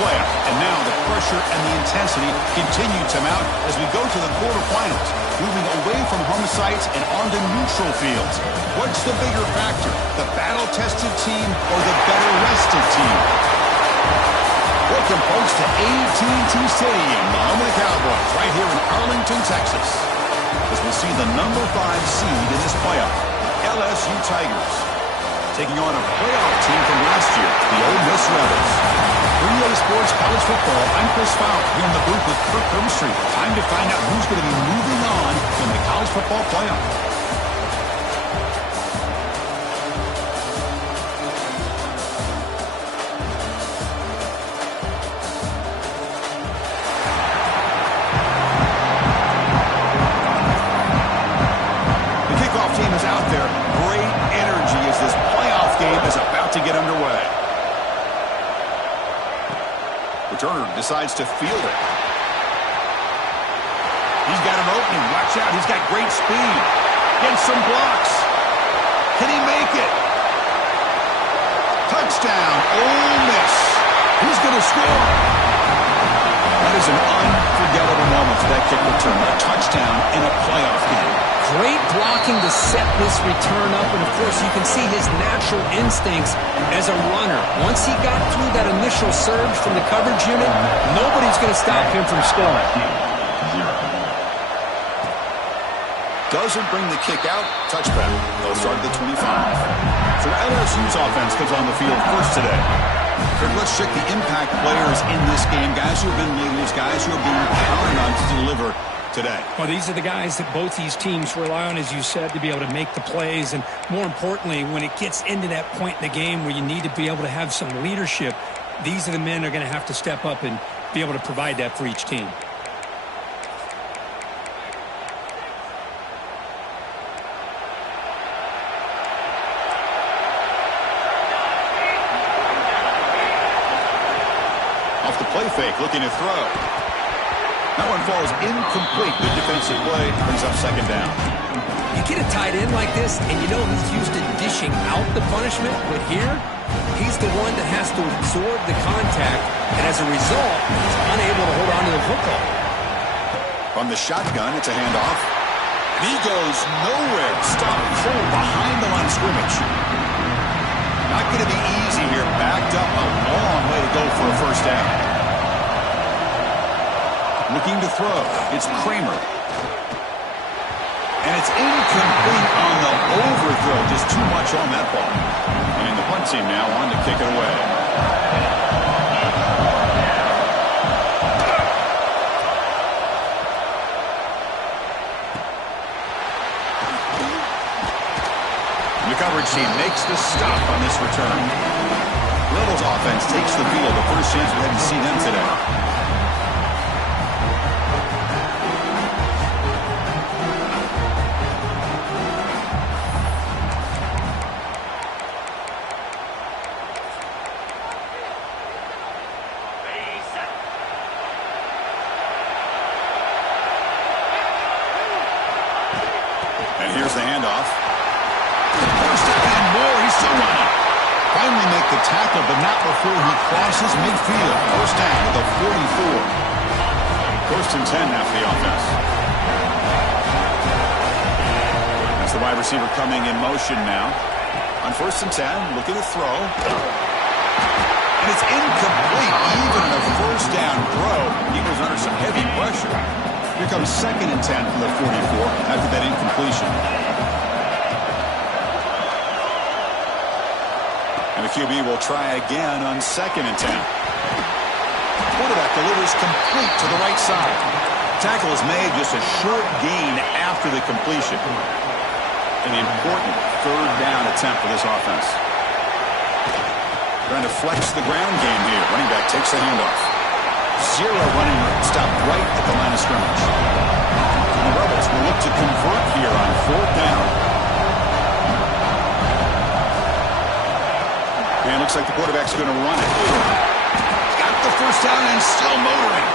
playoff. And now the pressure and the intensity continue to mount as we go to the quarterfinals, moving away from home sites and onto neutral fields. What's the bigger factor, the battle-tested team or the better-rested team? Welcome, folks, to AT&T Stadium, the home of the Cowboys, right here in Arlington, Texas, as we see the number 5 seed in this playoff, LSU Tigers, taking on a playoff team from last year, the Ole Miss Rebels. 3A Sports College Football, I'm Chris Fowler, here in the booth with Kirk Herbstreit. Time to find out who's going to be moving on in the college football playoff. Turner decides to field it. He's got an opening. Watch out. He's got great speed. Gets some blocks. Can he make it? Touchdown, Ole Miss. Who's going to score? That is an unforgettable moment for that kick return. A touchdown in a playoff game. Great blocking to set this return up, and of course you can see his natural instincts as a runner. Once he got through that initial surge from the coverage unit, nobody's going to stop him from scoring. Doesn't bring the kick out. Touchback. They'll start at the 25. So LSU's offense comes on the field first today. Let's check the impact players in this game. Guys who have been leaders, guys who are being counted on to deliver today. Well, these are the guys that both these teams rely on, as you said, to be able to make the plays. And more importantly, when it gets into that point in the game where you need to be able to have some leadership, these are the men that are going to have to step up and be able to provide that for each team. Off the play fake, looking to throw. That one falls incomplete. Good defensive play. Brings up second down. You get a tight end like this, and you know he's used to dishing out the punishment. But here, he's the one that has to absorb the contact, and as a result, he's unable to hold on to the football. From the shotgun, it's a handoff. And he goes nowhere. Stop cold behind the line of scrimmage. Not going to be easy here. Backed up a long way to go for a first down. Looking to throw. It's Kramer. And it's incomplete on the overthrow. Just too much on that ball. And the punt team now on to kick it away. The coverage team makes the stop on this return. Rebels offense takes the field. The first chance we had to see them today. Here's the handoff. First and more. He's still running. Finally make the tackle, but not before he crosses midfield. First down at the 44. First and 10 after the offense. That's the wide receiver coming in motion now. On first and 10, looking to throw. And it's incomplete. Even in a first down throw, he was under some heavy pressure. Here comes second and 10 from the 44 after that incompletion. And the QB will try again on second and 10. Quarterback delivers complete to the right side. Tackle is made, just a short gain after the completion. An important third down attempt for this offense. Trying to flex the ground game here. Running back takes the handoff. Zero running room. Stop right at the line of scrimmage. And the Rebels will look to convert here on fourth down. And it looks like the quarterback's going to run it. Got the first down and still motoring.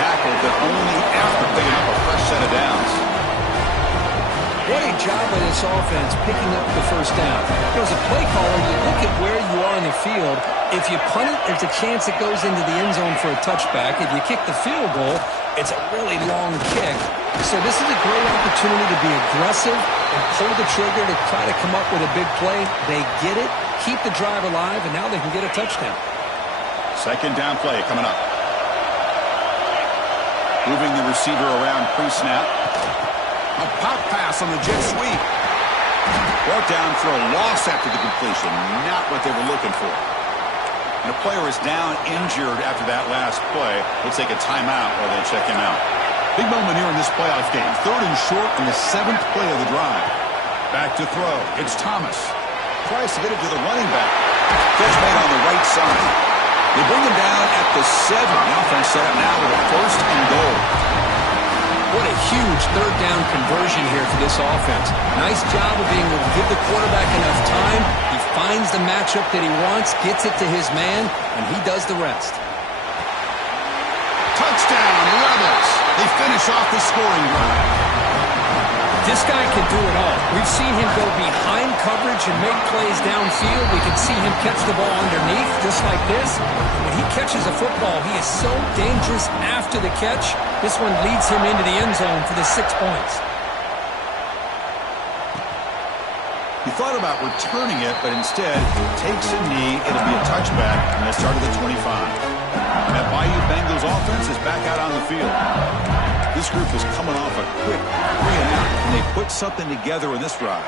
Tackled, but only after picking up a fresh set of downs. What a job by this offense picking up the first down. As a play caller, you look at where you are in the field. If you punt it, there's a chance it goes into the end zone for a touchback. If you kick the field goal, it's a really long kick. So this is a great opportunity to be aggressive and pull the trigger to try to come up with a big play. They get it, keep the drive alive, and now they can get a touchdown. Second down play coming up. Moving the receiver around pre-snap. A pop pass on the jet sweep. Brought down for a loss after the completion. Not what they were looking for. And a player is down injured after that last play. We'll take a timeout while they check him out. Big moment here in this playoff game. 3rd and short in the 7th play of the drive. Back to throw. It's Thomas. Tries to get it to the running back. Catch made on the right side. They bring him down at the 7. The offense set up now with a 1st and goal. What a huge 3rd down conversion here for this offense. Nice job of being able to give the quarterback enough time. He finds the matchup that he wants, gets it to his man, and he does the rest. Touchdown, Rebels. They finish off the scoring drive. This guy can do it all. We've seen him go behind coverage and make plays downfield. We can see him catch the ball underneath, just like this. When he catches a football, he is so dangerous after the catch. This one leads him into the end zone for the 6 points. He thought about returning it, but instead takes a knee. It'll be a touchback, and they'll start at the 25. That Bayou Bengals offense is back out on the field. This group is coming off a quick 3-and-out, and they put something together in this drive.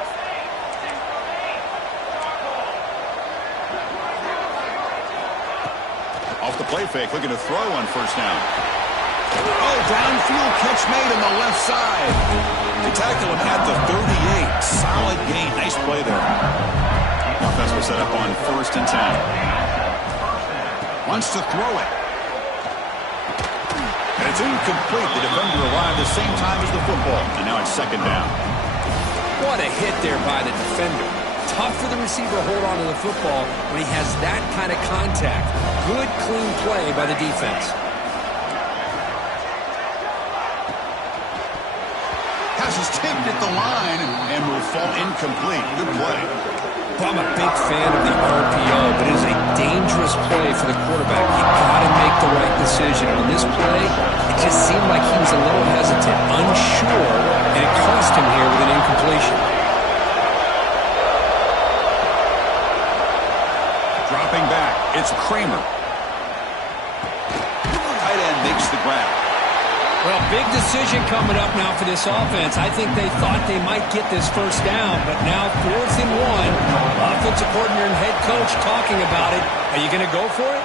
Off the play fake, looking to throw on 1st down. Oh, downfield catch made on the left side. They tackle him at the 38. Solid gain. Nice play there. Offense will set up on 1st and 10. Wants to throw it. And it's incomplete. The defender arrived the same time as the football. And now it's 2nd down. What a hit there by the defender. Tough for the receiver to hold on to the football when he has that kind of contact. Good, clean play by the defense. Pass is tipped at the line and will fall incomplete. Good play. Well, I'm a big fan of the RPO, but it is a dangerous play for the quarterback. You got to make the right decision. On this play, it just seemed like he was a little hesitant, unsure, and it cost him here with an incompletion. Dropping back, it's Kramer. Tight end makes the grab. Well, big decision coming up now for this offense. I think they thought they might get this 1st down, but now 4th and 1. Offensive coordinator and head coach talking about it. Are you going to go for it?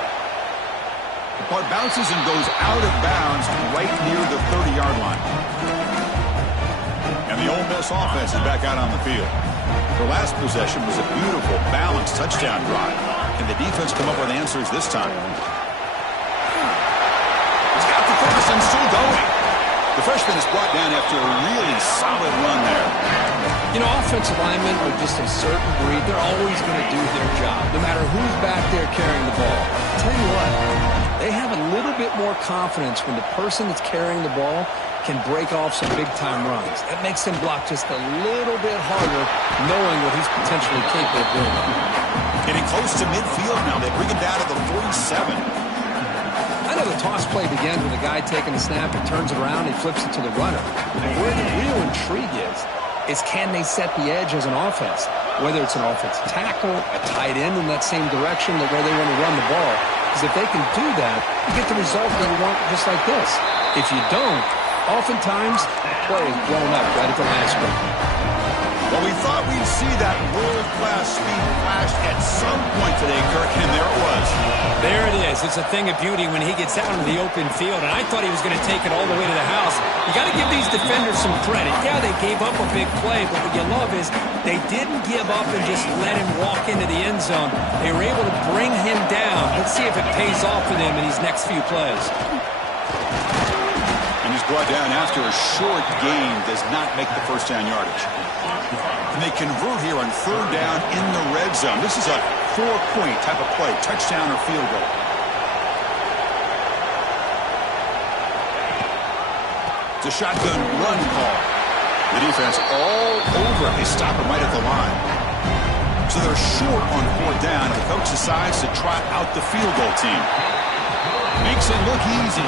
The ball bounces and goes out of bounds right near the 30-yard line. And the Ole Miss offense is back out on the field. The last possession was a beautiful, balanced touchdown drive. Can the defense come up with answers this time? He's got the focus and still going. The freshman is brought down after a really solid run there. You know, offensive linemen are just a certain breed. They're always going to do their job, no matter who's back there carrying the ball. I'll tell you what, they have a little bit more confidence when the person that's carrying the ball can break off some big-time runs. That makes him block just a little bit harder, knowing what he's potentially capable of doing. Getting close to midfield now. They bring him down to the 47. I know the toss play begins with a guy taking the snap and turns it around and flips it to the runner. And where the real intrigue is can they set the edge as an offense? Whether it's an offensive tackle, a tight end in that same direction that where they want to run the ball. Because if they can do that, you get the result that you want just like this. If you don't, oftentimes the play is blown up right at the last minute. Well, we thought we'd see that world-class speed flash at some point today, Kirk, and there it was. There it is. It's a thing of beauty when he gets out into the open field, and I thought he was going to take it all the way to the house. You got to give these defenders some credit. Yeah, they gave up a big play, but what you love is they didn't give up and just let him walk into the end zone. They were able to bring him down. Let's see if it pays off for them in these next few plays. And he's brought down after a short gain, does not make the 1st down yardage. And they convert here on 3rd down in the red zone. This is a 4-point type of play, touchdown or field goal. It's a shotgun run call. The defense all over it. They stop him right at the line. So they're short on 4th down, and the coach decides to trot out the field goal team. Makes it look easy.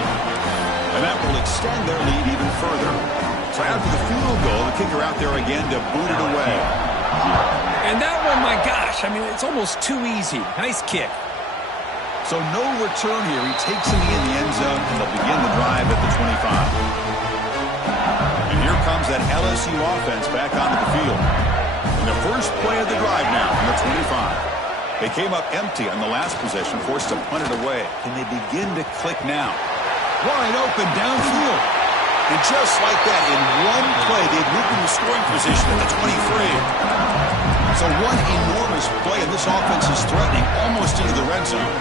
And that will extend their lead even further. So after the field goal, the kicker out there again to boot it away. And that one, my gosh, I mean, it's almost too easy. Nice kick. So no return here. He takes it in the end zone, and they'll begin the drive at the 25. And here comes that LSU offense back onto the field. In the first play of the drive now from the 25. They came up empty on the last possession, forced to punt it away. Can they begin to click now? Wide open downfield. And just like that, in one play, they've moved into scoring position at the 23. So one enormous play, and this offense is threatening almost into the red zone.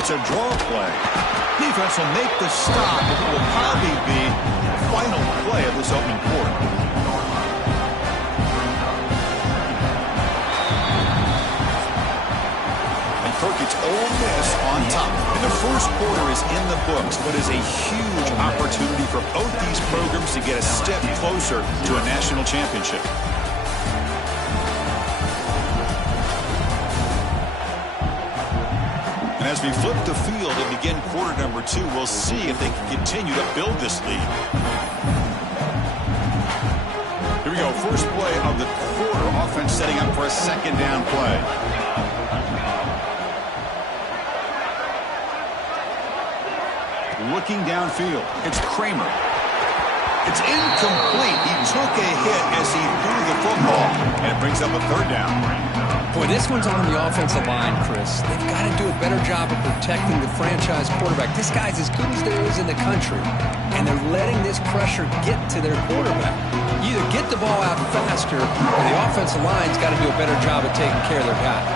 It's a draw play. Defense will make the stop. It will probably be the final play of this opening quarter. And Kirk, it's Ole Miss on top. And the first quarter is in the books, but is a huge opportunity for both these programs to get a step closer to a national championship. And as we flip the field and begin quarter number 2, we'll see if they can continue to build this lead. Here we go. First play of the quarter. Offense setting up for a 2nd down play. Looking downfield. It's Kramer. It's incomplete. He took a hit as he threw the football. And it brings up a 3rd down. Boy, this one's on the offensive line, Chris. They've got to do a better job of protecting the franchise quarterback. This guy's as good as there is in the country, and they're letting this pressure get to their quarterback. You either get the ball out faster, or the offensive line's got to do a better job of taking care of their guy.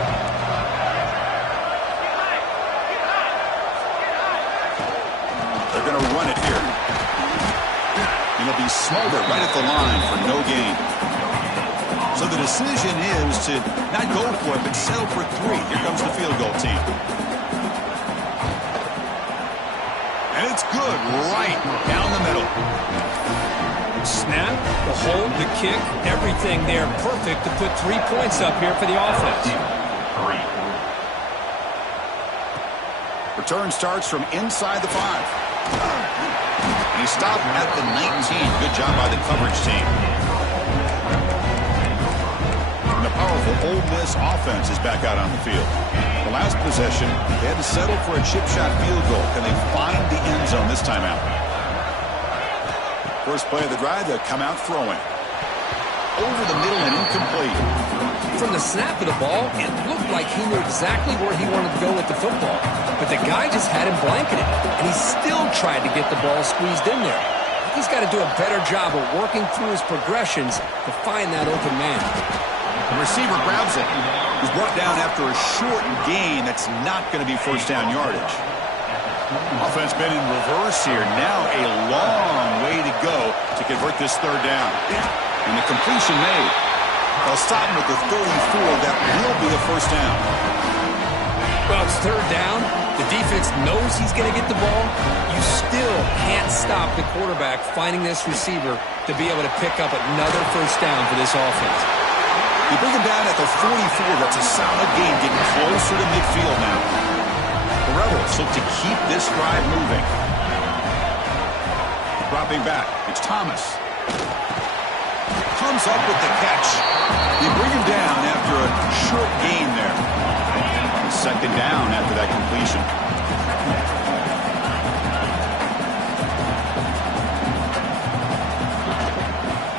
They're going to run it here. And it'll be Smolder right at the line for no gain. So the decision is to not go for it, but settle for 3. Here comes the field goal team. And it's good right down the middle. Snap, the hold, the kick, everything there perfect to put 3 points up here for the offense. Return starts from inside the 5. And he stopped at the 19. Good job by the coverage team. The powerful Ole Miss offense is back out on the field. The last possession, they had to settle for a chip shot field goal. Can they find the end zone this time out? First play of the drive, they'll come out throwing. Over the middle and incomplete. From the snap of the ball, it looked like he knew exactly where he wanted to go with the football. But the guy just had him blanketed, and he still tried to get the ball squeezed in there. He's got to do a better job of working through his progressions to find that open man. The receiver grabs it. He's brought down after a short gain that's not going to be 1st down yardage. Offense been in reverse here. Now a long way to go to convert this 3rd down. And the completion made. They'll stop him at the 34. That will be a 1st down. Well, it's 3rd down. The defense knows he's going to get the ball. You still can't stop the quarterback finding this receiver to be able to pick up another 1st down for this offense. You bring him down at the 44. That's a solid gain, getting closer to midfield now. The Rebels look to keep this drive moving. Dropping back. It's Thomas. Comes up with the catch. You bring him down after a short gain there. 2nd down after that completion.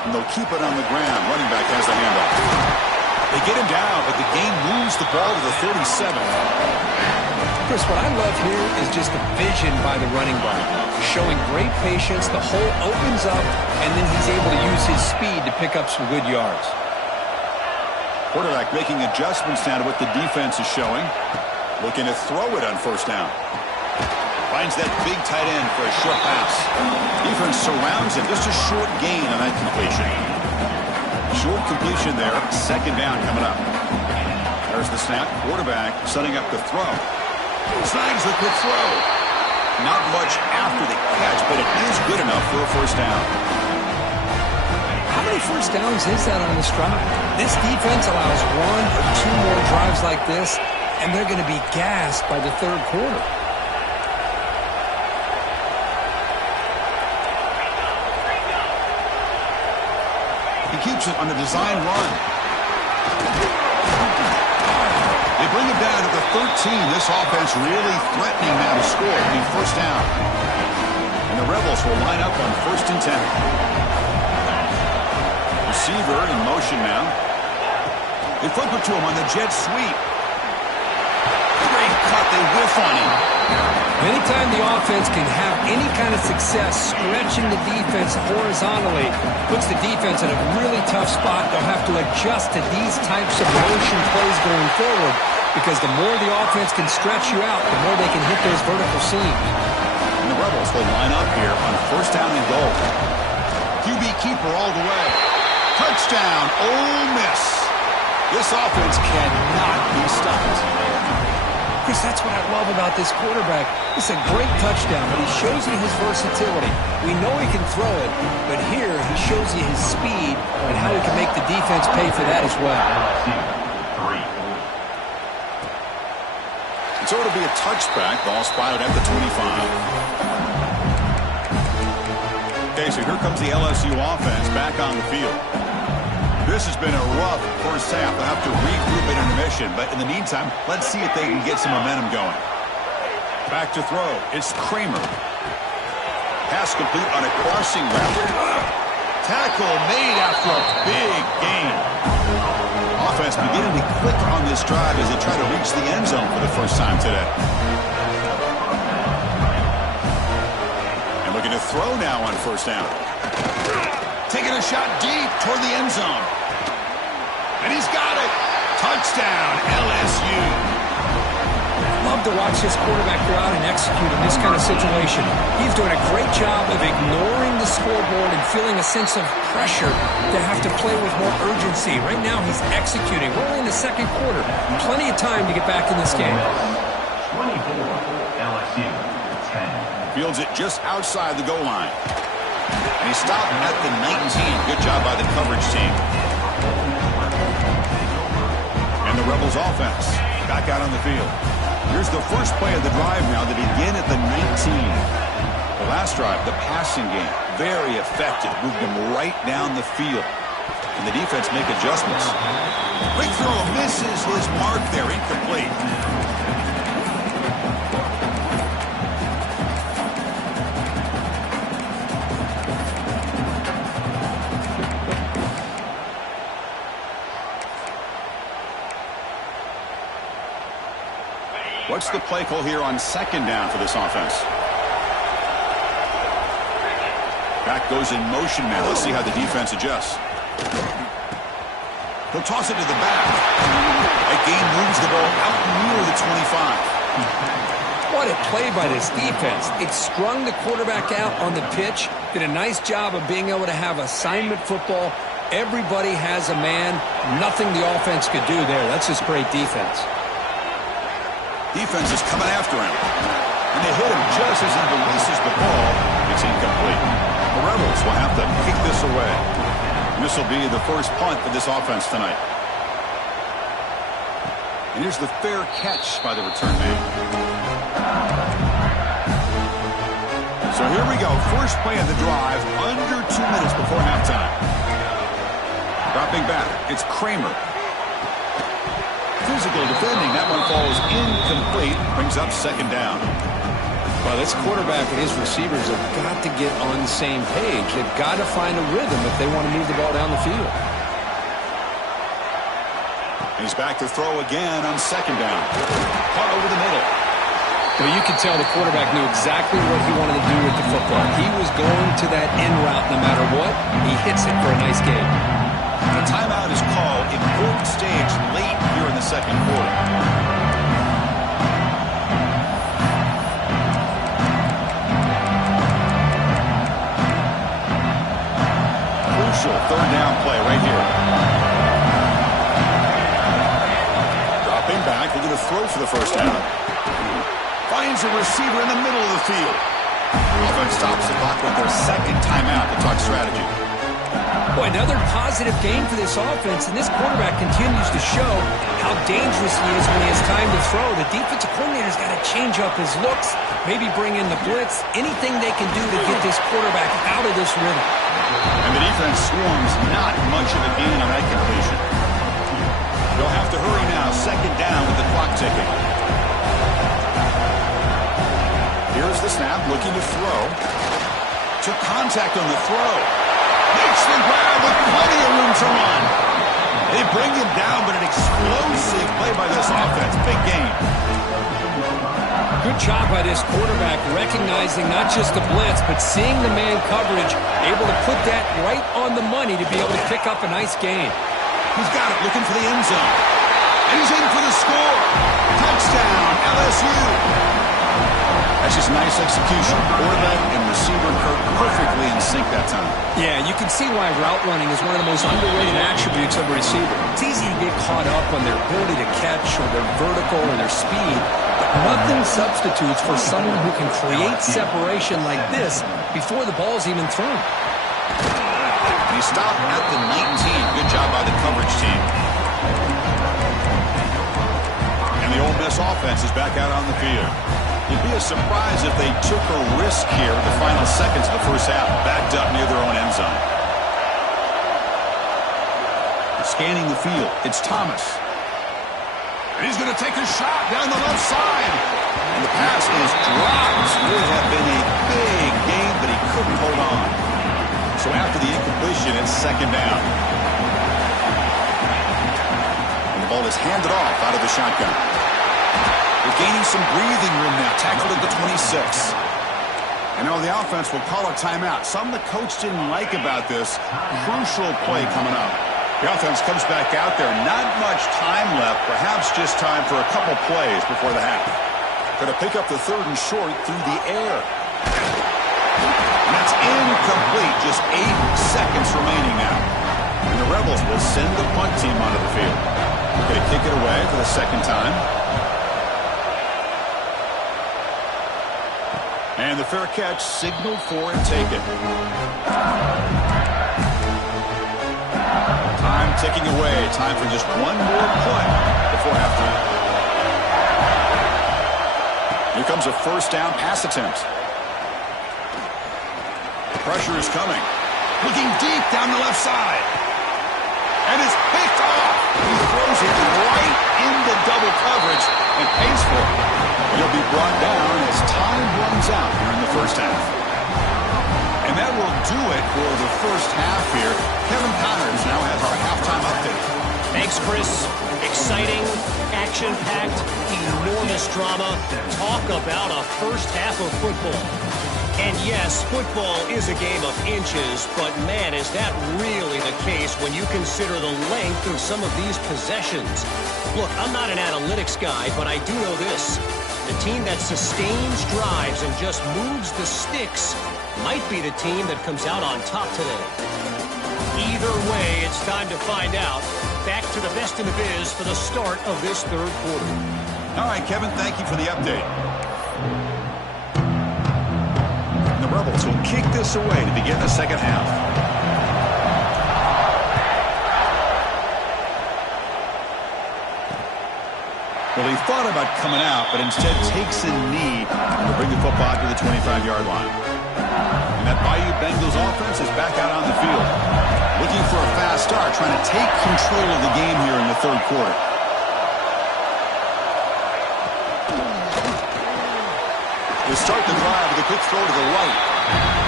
And they'll keep it on the ground. Running back has the handoff. They get him down, but the game moves the ball to the 37. Chris, what I love here is just the vision by the running back. Showing great patience, the hole opens up, and then he's able to use his speed to pick up some good yards. Quarterback making adjustments now to what the defense is showing. Looking to throw it on 1st down. Finds that big tight end for a short pass. Defense surrounds him. Just a short gain on that completion. Short completion there. 2nd down coming up. There's the snap. Quarterback setting up the throw. Snags the quick throw. Not much after the catch, but it is good enough for a first down. How many first downs is that on this drive? This defense allows 1 or 2 more drives like this, and they're going to be gassed by the third quarter. He keeps it on the design run. They bring him down at the 13. This offense really threatening now to score. I mean, first down. And the Rebels will line up on 1st and 10. Receiver in motion now. They flip it to him on the jet sweep. Great cut. They whiff on him. Anytime the offense can have any kind of success stretching the defense horizontally, puts the defense in a really tough spot. They'll have to adjust to these types of motion plays going forward, because the more the offense can stretch you out, the more they can hit those vertical seams. And the Rebels will line up here on 1st down and goal. QB keeper all the way. Touchdown, Ole Miss. This offense cannot be stopped. Chris, that's what I love about this quarterback. It's a great touchdown, but he shows you his versatility. We know he can throw it, but here he shows you his speed and how he can make the defense pay for that as well. So it'll be a touchback. Ball spotted at the 25. Okay, so here comes the LSU offense back on the field. This has been a rough first half. They'll have to regroup at intermission, but in the meantime, let's see if they can get some momentum going. Back to throw. It's Kramer. Pass complete on a crossing route. Tackle made after a big gain. Offense beginning to click on this drive as they try to reach the end zone for the first time today. And looking to throw now on 1st down. Taking a shot deep toward the end zone. And he's got it. Touchdown, LSU. Love to watch this quarterback go out and execute in this kind of situation. He's doing a great job of ignoring the scoreboard and feeling a sense of pressure to have to play with more urgency. Right now, he's executing. We're only in the 2nd quarter. Plenty of time to get back in this game. 24, LSU, 10. Fields it just outside the goal line. And he stopped at the 19. Good job by the coverage team. And the Rebels offense back out on the field. Here's the first play of the drive now. They begin at the 19. The last drive, the passing game, very effective. Moved them right down the field. And the defense make adjustments. Quick throw misses his mark there. Incomplete. What's the play call here on 2nd down for this offense? Back goes in motion now. Let's see how the defense adjusts. He'll toss it to the back. That game moves the ball out near the 25. What a play by this defense. It strung the quarterback out on the pitch. Did a nice job of being able to have assignment football. Everybody has a man. Nothing the offense could do there. That's just great defense. Defense is coming after him. And they hit him just as he releases the ball. It's incomplete. The Rebels will have to kick this away. And this will be the first punt for this offense tonight. And here's the fair catch by the return man. So here we go. First play of the drive, under 2 minutes before halftime. Dropping back, it's Kramer. Physical defending. That one falls incomplete. Brings up 2nd down. Well, this quarterback and his receivers have got to get on the same page. They've got to find a rhythm if they want to move the ball down the field. He's back to throw again on 2nd down. Caught over the middle. Well, you could tell the quarterback knew exactly what he wanted to do with the football. He was going to that in route no matter what. He hits it for a nice gain. A timeout is called. Important stage late here in the 2nd quarter. Crucial 3rd down play right here. Dropping back. They're going to throw for the first down. Finds a receiver in the middle of the field. Offense stops the clock with their second timeout to talk strategy. Boy, another positive game for this offense, and this quarterback continues to show how dangerous he is when he has time to throw. The defensive coordinator's got to change up his looks, maybe bring in the blitz, anything they can do to get this quarterback out of this rhythm. And the defense swarms not much of a gain on that completion. They'll have to hurry now, second down with the clock ticking. Here's the snap, looking to throw. Took contact on the throw. Makes the grab with plenty of room to run. They bring him down, but an explosive play by this offense. Big game. Good job by this quarterback recognizing not just the blitz, but seeing the man coverage, able to put that right on the money to be able to pick up a nice gain. He's got it, looking for the end zone. And he's in for the score. Touchdown, LSU. That's just nice execution. Quarterback and receiver perfectly in sync that time. Yeah, you can see why route running is one of the most underrated attributes of a receiver. It's easy to get caught up on their ability to catch or their vertical or their speed, but nothing substitutes for someone who can create separation like this before the ball's even thrown. And he stopped at the 19. Good job by the coverage team. And the Ole Miss offense is back out on the field. It'd be a surprise if they took a risk here in the final seconds of the first half, backed up near their own end zone. Scanning the field, it's Thomas. And he's going to take a shot down the left side. And the pass is dropped. Would have been a big game, but he couldn't hold on. So after the incompletion, it's second down. And the ball is handed off out of the shotgun. They're gaining some breathing room now. Tackled at the 26. And now the offense will call a timeout. Something the coach didn't like about this. Crucial play coming up. The offense comes back out there. Not much time left. Perhaps just time for a couple plays before the half. Going to pick up the third and short through the air. And that's incomplete. Just 8 seconds remaining now. And the Rebels will send the punt team onto the field. Going to kick it away for the second time. And the fair catch signaled for and taken. Time ticking away. Time for just one more play before halftime. Here comes a first down pass attempt. Pressure is coming. Looking deep down the left side. And it's picked off. He throws it right into double coverage and pays for it. He'll be brought down as time runs out here in the first half. And that will do it for the first half here. Kevin Connors now has our halftime update. Thanks, Chris. Exciting, action-packed, enormous drama. Talk about a first half of football. And yes, football is a game of inches, but man, is that really the case when you consider the length of some of these possessions. Look, I'm not an analytics guy, but I do know this. The team that sustains drives and just moves the sticks might be the team that comes out on top today. Either way, it's time to find out. Back to the best in the biz for the start of this third quarter. All right, Kevin, thank you for the update. And the Rebels will kick this away to begin the second half. Well, he thought about coming out, but instead takes a knee to bring the football to the 25-yard line. And that Bayou Bengals offense is back out on the field. Looking for a fast start, trying to take control of the game here in the third quarter. They start the drive with a quick throw to the right.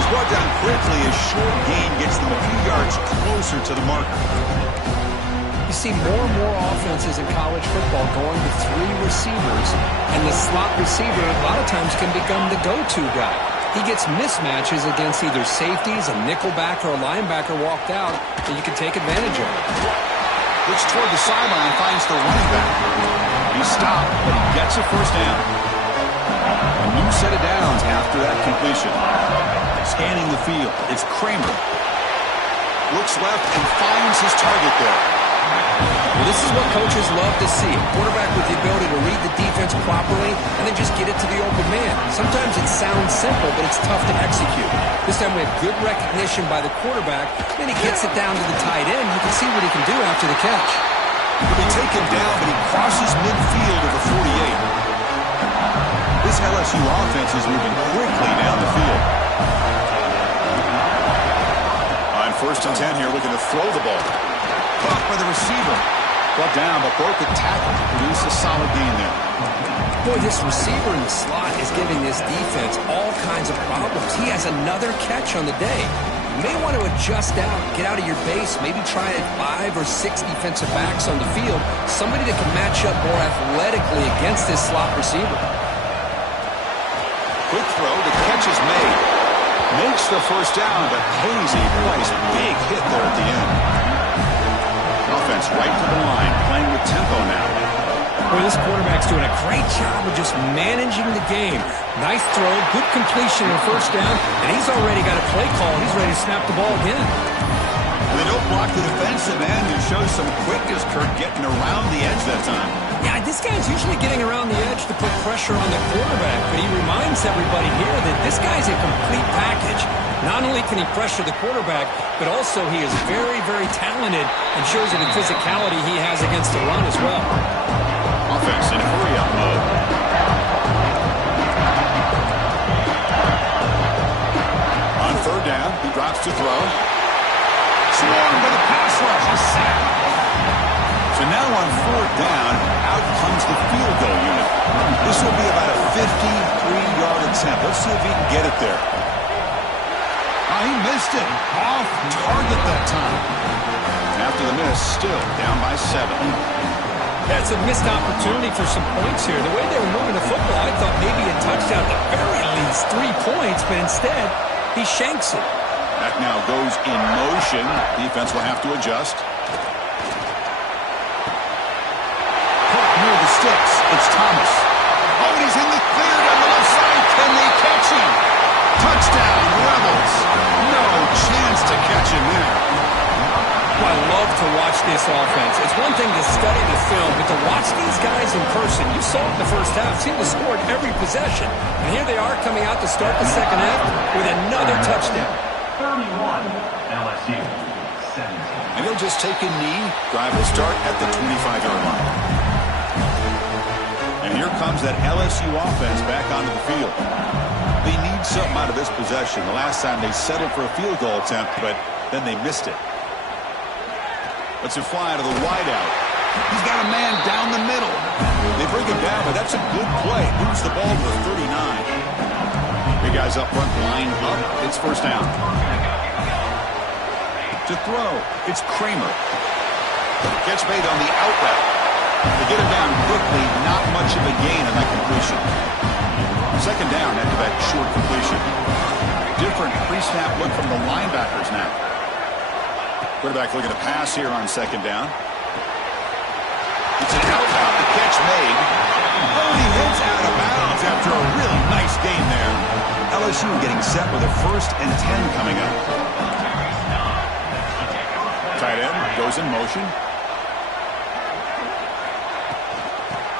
He's brought down quickly as short gain gets them a few yards closer to the marker. You see more and more offenses in college football going to 3 receivers, and the slot receiver a lot of times can become the go-to guy. He gets mismatches against either safeties, a nickelback, or a linebacker walked out that you can take advantage of. Looks toward the sideline, finds the running back. He's stopped, but he gets a first down. A new set of downs after that completion. Scanning the field, it's Kramer. Looks left and finds his target there. Well, this is what coaches love to see. A quarterback with the ability to read the defense properly and then just get it to the open man. Sometimes it sounds simple, but it's tough to execute. This time we have good recognition by the quarterback. Then he gets it down to the tight end. You can see what he can do after the catch. He'll be taken down, but he crosses midfield at the 48. This LSU offense is moving quickly down the field. On 1st and 10 here, looking to throw the ball. Caught by the receiver. Brought down, but broke the tackle to produce a solid gain there. Boy, this receiver in the slot is giving this defense all kinds of problems. He has another catch on the day. You may want to adjust out, get out of your base, maybe try 5 or 6 defensive backs on the field, somebody that can match up more athletically against this slot receiver. Quick throw, the catch is made. Makes the first down, but pays a nice big hit there at the end. Offense right to the line, playing with tempo now. Well, this quarterback's doing a great job of just managing the game. Nice throw, good completion on 1st down, and he's already got a play call. He's ready to snap the ball again. And they don't block the defensive end, who shows some quickness, Kurt, getting around the edge that time. Yeah, this guy's usually getting around the edge to put pressure on the quarterback, but he reminds everybody here that this guy's a complete package. Not only can he pressure the quarterback, but also he is very, very talented and shows you the physicality he has against the run as well. Offense in hurry-up mode. On 3rd down, he drops to throw. Swarmed by the pass rush. He's sacked. So now on 4th down, out comes the field goal unit. This will be about a 53-yard attempt. Let's see if he can get it there. Oh, he missed it. Off target that time. After the miss, still down by 7. That's a missed opportunity for some points here. The way they were moving the football, I thought maybe a touchdown, at the very least 3 points, but instead, he shanks it. That now goes in motion. Defense will have to adjust. Caught near the sticks. It's Thomas. Oh, and he's in the clear down the left side. Can they catch him? Touchdown, Rebels. No chance to catch him there. I love to watch this offense. It's one thing to study the film, but to watch these guys in person, you saw it in the first half, seemed to score every possession. And here they are coming out to start the second half with another touchdown. 31, LSU, 17. And he'll just take a knee. Drive will start at the 25-yard line. And here comes that LSU offense back onto the field. They need something out of this possession. The last time they settled for a field goal attempt, but then they missed it. Let's it fly to the wideout. He's got a man down the middle. They bring him down, but that's a good play. Moves the ball to the 39. Big guys up front, line up. It's 1st down. To throw, it's Kramer. Catch made on the out route. They get him down quickly. Not much of a gain on that completion. 2nd down after that short completion. Different pre-snap look from the linebackers now. Quarterback looking to pass here on 2nd down. It's an out route. The catch made. Oh, he heads out of bounds after a really nice game there. LSU getting set with a 1st and 10 coming up. Tight end goes in motion.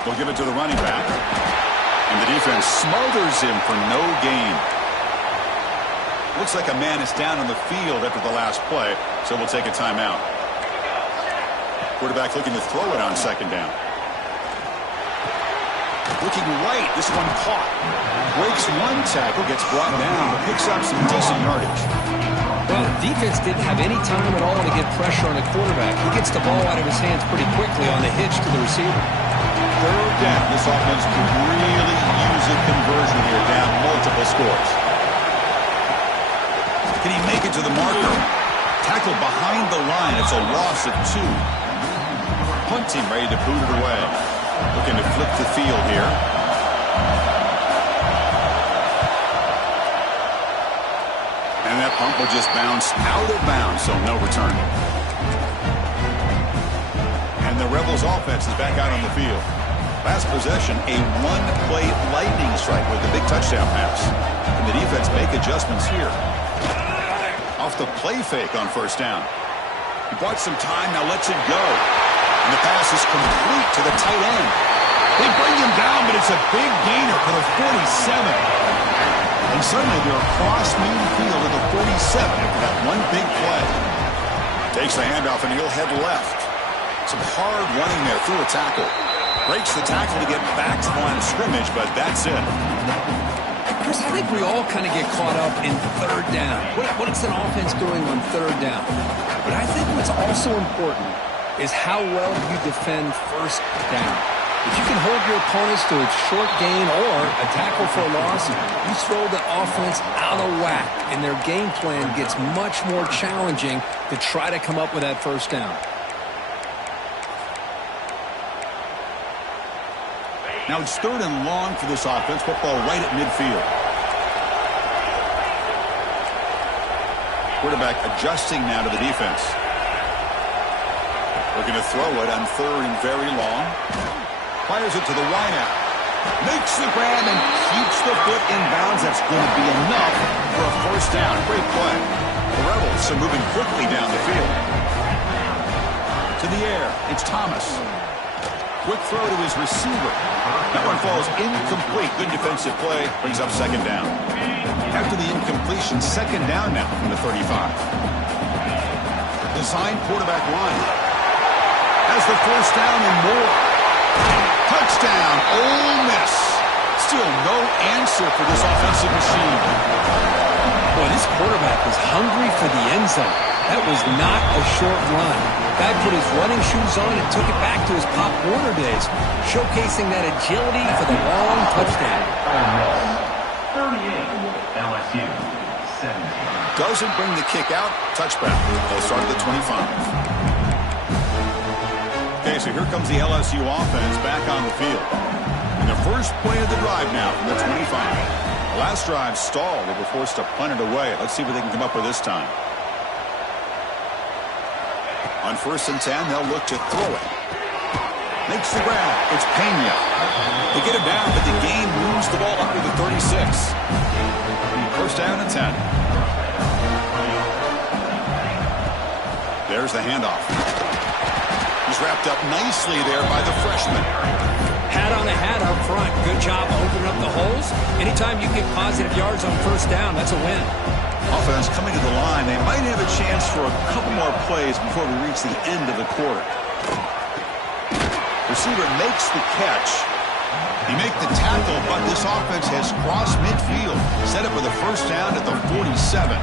They'll give it to the running back. And the defense smothers him for no gain. Looks like a man is down on the field after the last play, so we'll take a timeout. Quarterback looking to throw it on 2nd down. Looking right, this one caught. Breaks one tackle, gets brought down, but picks up some decent yardage. Well, the defense didn't have any time at all to get pressure on the quarterback. He gets the ball out of his hands pretty quickly on the hitch to the receiver. 3rd down. This offense could really use a conversion here, down multiple scores. Can he make it to the marker? Tackle behind the line. It's a loss of 2. Punt team ready to boot it away. Looking to flip the field here. And that punt will just bounce out of bounds, so no return. And the Rebels offense is back out on the field. Last possession, a one-play lightning strike with the big touchdown pass. Can the defense make adjustments here? Off the play fake on 1st down. He bought some time, now lets it go. And the pass is complete to the tight end. They bring him down, but it's a big gainer for the 47. And suddenly they're across midfield at the 47 after that one big play. Takes the handoff and he'll head left. Some hard running there through a tackle. Breaks the tackle to get back to the line of scrimmage, but that's it. Chris, I think we all kind of get caught up in third down. What is an offense doing on third down? But I think what's also important is how well you defend first down. If you can hold your opponents to a short gain or a tackle for a loss, you throw the offense out of whack, and their game plan gets much more challenging to try to come up with that first down. Now it's 3rd and long for this offense. Football right at midfield. Quarterback adjusting now to the defense. Looking to throw it on 3rd and very long. Fires it to the wideout. Makes the grab and keeps the foot in bounds. That's going to be enough for a first down. Great play. The Rebels are moving quickly down the field. To the air. It's Thomas. Quick throw to his receiver. That one falls incomplete. Good defensive play. Brings up 2nd down. After the incompletion, 2nd down now from the 35. Designed quarterback line. Has the first down and more. Touchdown, Ole Miss. Still no answer for this offensive machine. Boy, this quarterback was hungry for the end zone. That was not a short run. Guy put his running shoes on and took it back to his Pop Warner days, showcasing that agility for the long touchdown. 38, LSU, 17. Doesn't bring the kick out. Touchback. They'll start at the 25. Okay, so here comes the LSU offense back on the field. And the first play of the drive now from the 25. The last drive stalled. They were forced to punt it away. Let's see what they can come up with this time. On 1st and 10, they'll look to throw it. Makes the grab. It's Pena. They get him down, but the game moves the ball up to the 36. First down and 10. There's the handoff. He's wrapped up nicely there by the freshman. Hat on a hat up front. Good job opening up the holes. Anytime you get positive yards on first down, that's a win. Offense coming to the line. They might have a chance for a couple more plays before we reach the end of the quarter. Receiver makes the catch. He made the tackle, but this offense has crossed midfield. Set up with a first down at the 47.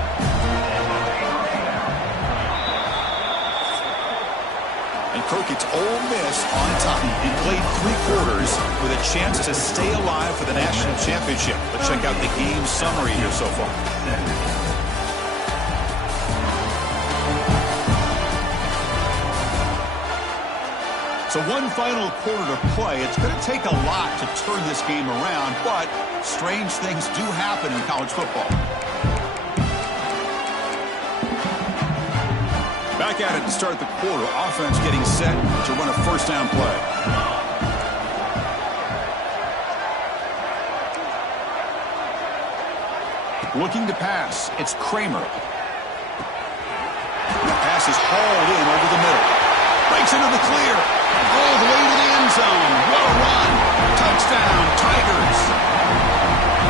And Kirk, it's Ole Miss on top. He played 3 quarters with a chance to stay alive for the national championship. Let's check out the game summary here so far. So one final quarter to play. It's going to take a lot to turn this game around, but strange things do happen in college football. Back at it to start the quarter. Offense getting set to run a first down play. Looking to pass. It's Kramer. The pass is hauled in over the middle. Breaks into the clear. All the way to the end zone. What a run. Touchdown, Tigers.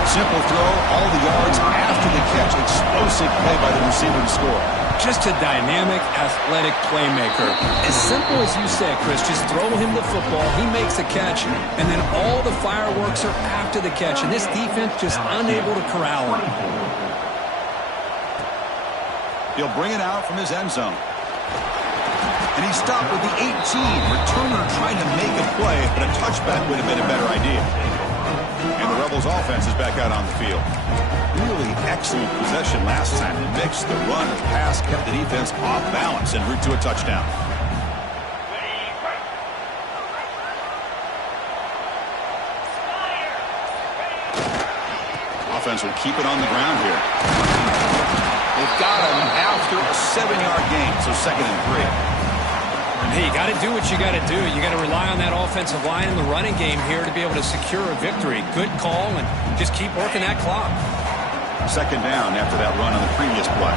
Simple throw. All the yards after the catch. Explosive play by the receiver to score. Just a dynamic, athletic playmaker. As simple as you said, Chris, just throw him the football. He makes the catch, and then all the fireworks are after the catch. And this defense just unable to corral him. He'll bring it out from his end zone. And he stopped with the 18. Returner trying to make a play, but a touchback would have been a better idea. And the Rebels offense is back out on the field. Really excellent possession last time. The mix, the run, the pass kept the defense off balance en route to a touchdown. Offense will keep it on the ground here. They've got him after a 7-yard gain, so 2nd and 3. Hey, you got to do what you got to do. You got to rely on that offensive line in the running game here to be able to secure a victory. Good call, and just keep working that clock. 2nd down after that run on the previous play.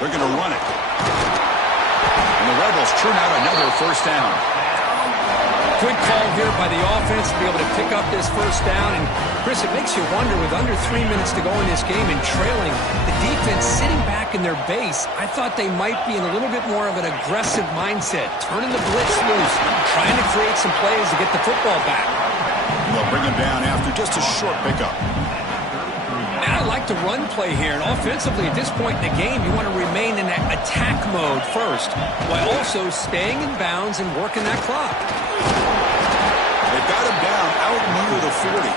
They're going to run it. And the Rebels churn out another first down. Good call here by the offense to be able to pick up this first down. And, Chris, it makes you wonder, with under 3 minutes to go in this game and trailing, the defense sitting back in their base, I thought they might be in a little bit more of an aggressive mindset, turning the blitz loose, trying to create some plays to get the football back. They'll bring him down after just a short pickup. And I like the run play here. And offensively, at this point in the game, you want to remain in that attack mode first, while also staying in bounds and working that clock. They've got him down out near the 40.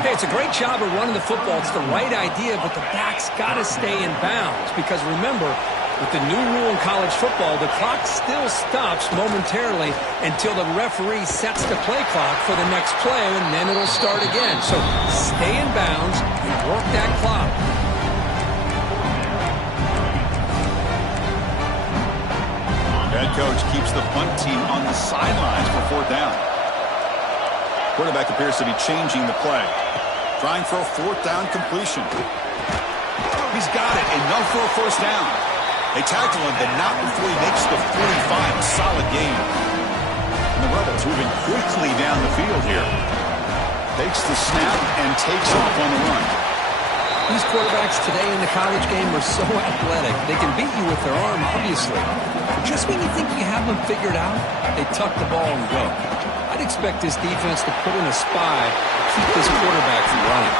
Hey, it's a great job of running the football. It's the right idea, but the back's got to stay in bounds. Because remember, with the new rule in college football, the clock still stops momentarily until the referee sets the play clock for the next play, and then it'll start again. So stay in bounds and work that clock. Head coach keeps the punt team on the sidelines for fourth down. Quarterback appears to be changing the play. Trying for a fourth down completion. He's got it. Enough for a first down. They tackle him, but not before he makes the 45. A solid gain. And the Rebels moving quickly down the field here. Takes the snap and takes off on the run. These quarterbacks today in the college game are so athletic. They can beat you with their arm, obviously. But just when you think you have them figured out, they tuck the ball and go. I'd expect this defense to put in a spy to keep this quarterback from running.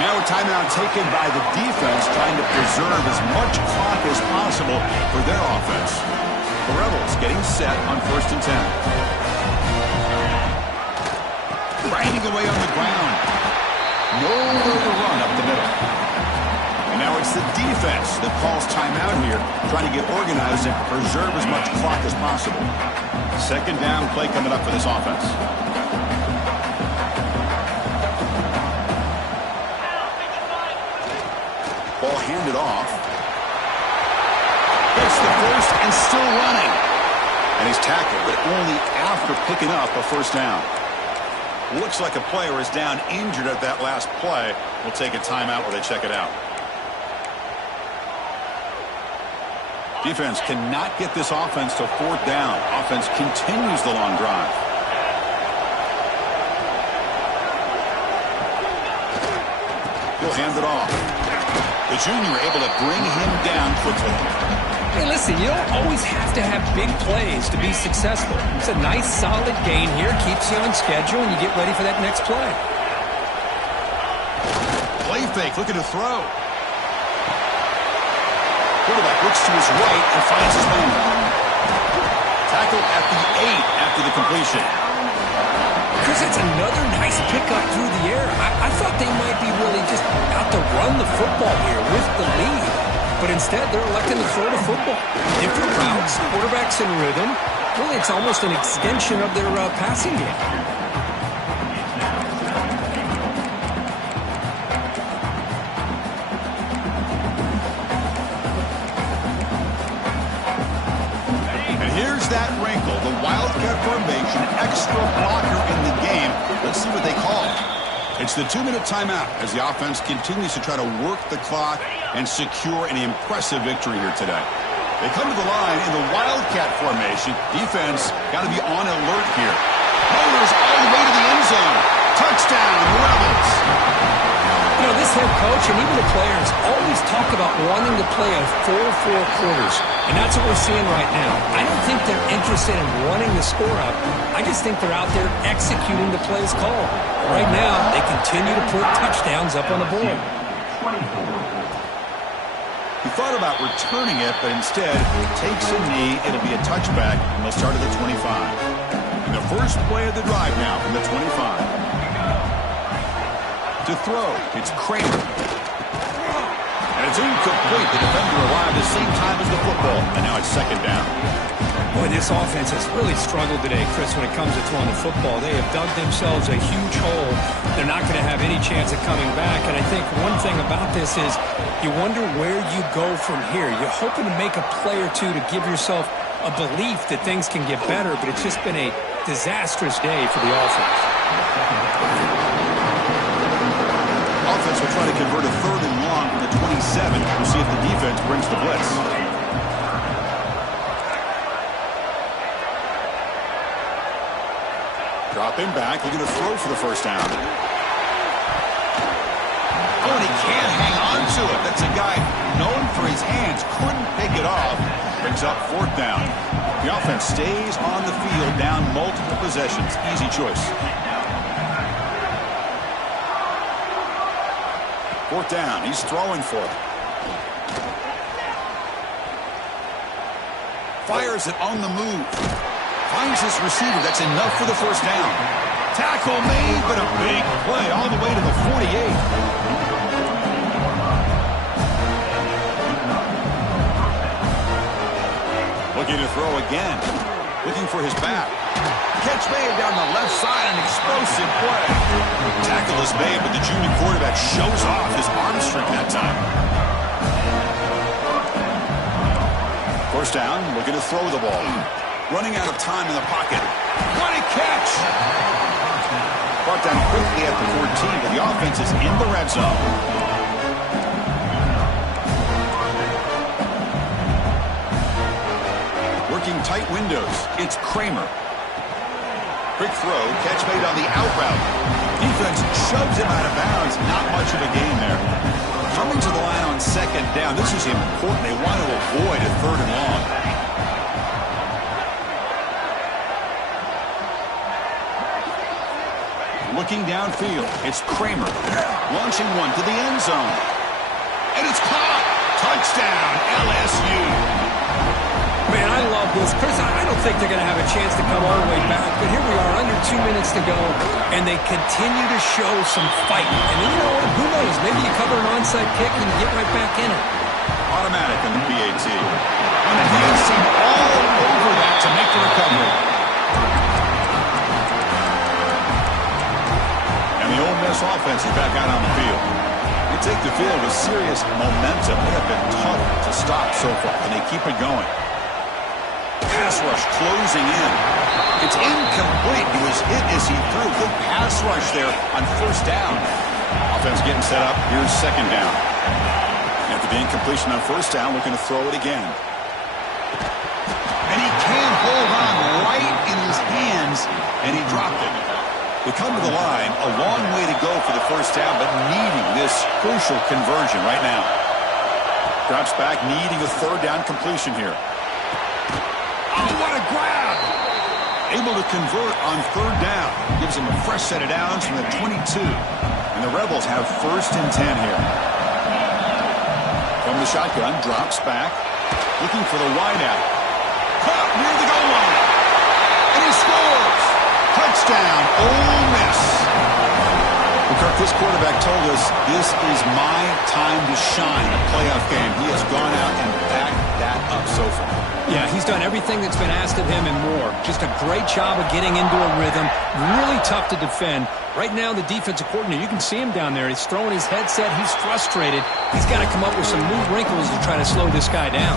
Now a timeout taken by the defense, trying to preserve as much clock as possible for their offense. The Rebels getting set on 1st and 10. Grinding away on the ground. Nowhere to run up the middle. And now it's the defense that calls timeout here, trying to get organized and preserve as much clock as possible. Second down play coming up for this offense. Ball handed off. Gets the first and still running. And he's tackled, but only after picking up a first down. Looks like a player is down injured at that last play. We'll take a timeout while they check it out. Defense cannot get this offense to fourth down. Offense continues the long drive. He'll hand it off. The junior able to bring him down quickly. Hey, listen, you don't always have to have big plays to be successful. It's a nice, solid gain here. Keeps you on schedule, and you get ready for that next play. Play fake, looking to throw. Quarterback looks to his right and finds his man. Tackle at the 8 after the completion. Chris, it's another nice pickup through the air. I thought they might be really just out to run the football here with the lead. But instead, they're electing to throw the football. Different routes, quarterbacks in rhythm. Really, it's almost an extension of their passing game. And here's that wrinkle, the Wildcat formation, extra blocker in the game. Let's see what they call it. It's the 2-minute timeout as the offense continues to try to work the clock and secure an impressive victory here today. They come to the line in the Wildcat formation. Defense got to be on alert here. Motors all the way to the end zone. Touchdown, Rebels. You know, this head coach and even the players always talk about wanting to play a full 4 quarters. And that's what we're seeing right now. I don't think they're interested in running the score up. I just think they're out there executing the plays called. Right now, they continue to put touchdowns up on the board. He thought about returning it, but instead takes a knee. It'll be a touchback, and they'll start at the 25. And the first play of the drive now from the 25. To throw, it's Kramer. And it's incomplete. The defender arrived at the same time as the football, and now it's second down. Boy, this offense has really struggled today, Chris, when it comes to throwing the football. They have dug themselves a huge hole. They're not going to have any chance of coming back. And I think one thing about this is you wonder where you go from here. You're hoping to make a play or two to give yourself a belief that things can get better, but it's just been a disastrous day for the offense. Offense will try to convert a 3rd and long from the 27. We'll see if the defense brings the blitz. Drop him back, looking to throw for the first down. Oh, and he can't hang on to it. That's a guy known for his hands. Couldn't pick it off. Brings up fourth down. The offense stays on the field, down multiple possessions. Easy choice. Fourth down. He's throwing for it. Fires it on the move. Finds his receiver. That's enough for the first down. Tackle made, but a big play all the way to the 48. Looking to throw again. Looking for his back. Catch made down the left side. An explosive play. Tackle is made, but the junior quarterback shows off his arm strength that time. First down. Looking to throw the ball. Running out of time in the pocket. What a catch! Brought down quickly at the 14, but the offense is in the red zone. Working tight windows. It's Kramer. Quick throw. Catch made on the out route. Defense shoves him out of bounds. Not much of a gain there. Coming to the line on second down. This is important. They want to avoid a third and long. Looking downfield, it's Kramer. Launching one to the end zone. And it's caught. Touchdown, LSU. Man, I love this. Chris, I don't think they're going to have a chance to come all the way back. But here we are, under 2 minutes to go, and they continue to show some fight. And you know what? Who knows? Maybe you cover an onside kick and you get right back in it. Automatic on the PAT. And the hands seem all over that to make the recovery. And the Ole Miss offense is back out on the field. They take the field with serious momentum. They have been tough to stop so far, and they keep it going. Pass rush closing in. It's incomplete. He was hit as he threw. Good pass rush there on first down. Offense getting set up. Here's second down. After the incompletion on first down, looking to throw it again. And he can't hold on right in his hands, and he dropped it. They come to the line, a long way to go for the first down, but needing this crucial conversion right now. Drops back, needing a third down completion here. Oh, what a grab! Able to convert on third down. Gives him a fresh set of downs from the 22. And the Rebels have first and 10 here. From the shotgun, drops back. Looking for the wideout. Caught near the goal line. And he scores! Touchdown, Ole Miss. Well, Kirk, this quarterback told us this is my time to shine, a playoff game. He has gone out and backed that up so far. Yeah, he's done everything that's been asked of him and more. Just a great job of getting into a rhythm. Really tough to defend. Right now, the defensive coordinator, you can see him down there. He's throwing his headset. He's frustrated. He's got to come up with some new wrinkles to try to slow this guy down.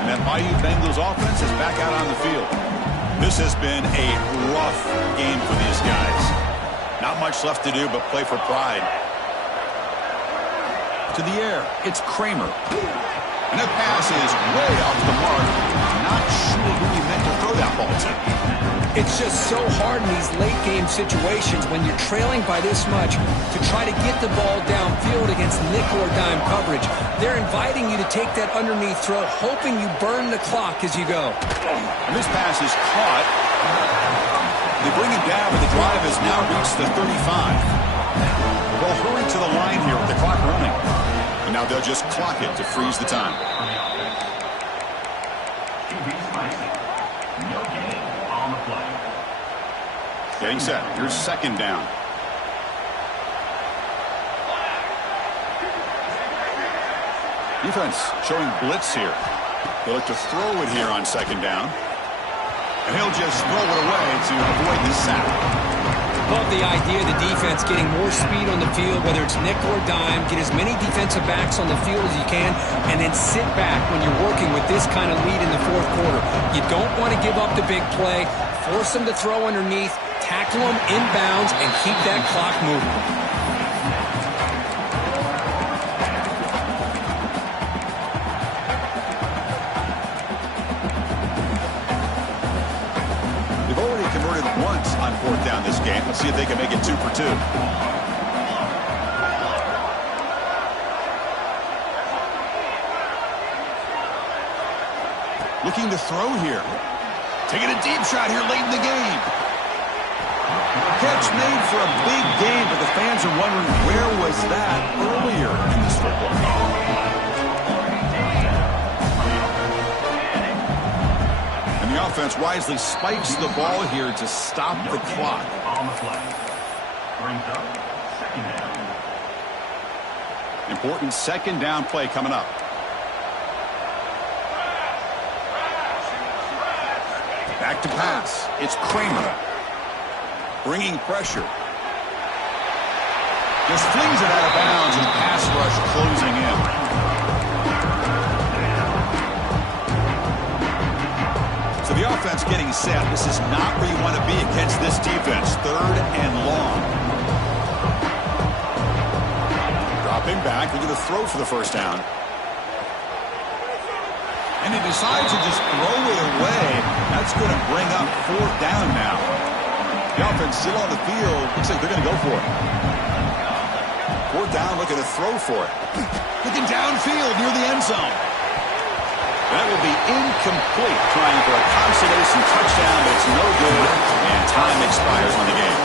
And that Bayou Bengals offense is back out on the field. This has been a rough game for these guys. Not much left to do but play for pride. To the air, it's Kramer. And that pass is way off the mark. Not sure who he meant to throw that ball to. It's just so hard in these late-game situations when you're trailing by this much to try to get the ball downfield against nickel or dime coverage. They're inviting you to take that underneath throw, hoping you burn the clock as you go. And this pass is caught. They bring it down, but the drive has now reached the 35. They'll hurry to the line here with the clock running. And now they'll just clock it to freeze the time. No gain on the play. Getting set. Here's second down. Defense showing blitz here. They look to throw it here on second down. And he'll just throw it away to avoid the sack. Love the idea of the defense getting more speed on the field, whether it's nickel or dime, get as many defensive backs on the field as you can, and then sit back when you're working with this kind of lead in the fourth quarter. You don't want to give up the big play, force them to throw underneath, tackle them inbounds, and keep that clock moving. converted once on 4th down this game. Let's see if they can make it 2 for 2. Looking to throw here. Taking a deep shot here late in the game. Catch made for a big game, but the fans are wondering where was that earlier in this football game. And the offense wisely spikes the ball here to stop the clock. On the play. Brings up 2nd down. Important 2nd down play coming up. Back to pass. It's Kramer. Bringing pressure. Just flings it out of bounds and pass rush closing in. So the offense getting set. This is not where you want to be against this defense. 3rd and long. Dropping back. They're going to throw for the 1st down. And he decides to just throw it away. That's going to bring up 4th down now. The offense still on the field. Looks like they're going to go for it. 4th down, looking to throw for it. Looking downfield near the end zone. That will be incomplete. Trying for a consolation touchdown, but it's no good. And time expires on the game.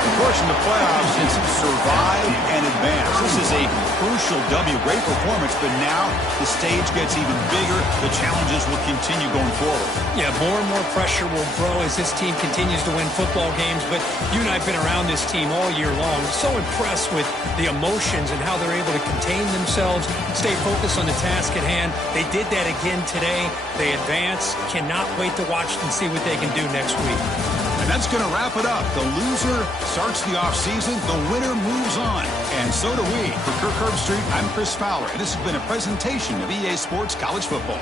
Of course, in the playoffs, it's survive and advance. This is a crucial W. Great performance, but now the stage gets even bigger. The challenges will continue going forward. Yeah, more and more pressure will grow as this team continues to win football games. But you and I have been around this team all year long. So impressed with the emotions and how they're able to contain themselves, stay focused on the task at hand. They did that again today. They advance. Cannot wait to watch and see what they can do next week. And that's going to wrap it up. The loser starts the offseason. The winner moves on. And so do we. For Kirk Herbstreit, I'm Chris Fowler. And this has been a presentation of EA Sports College Football.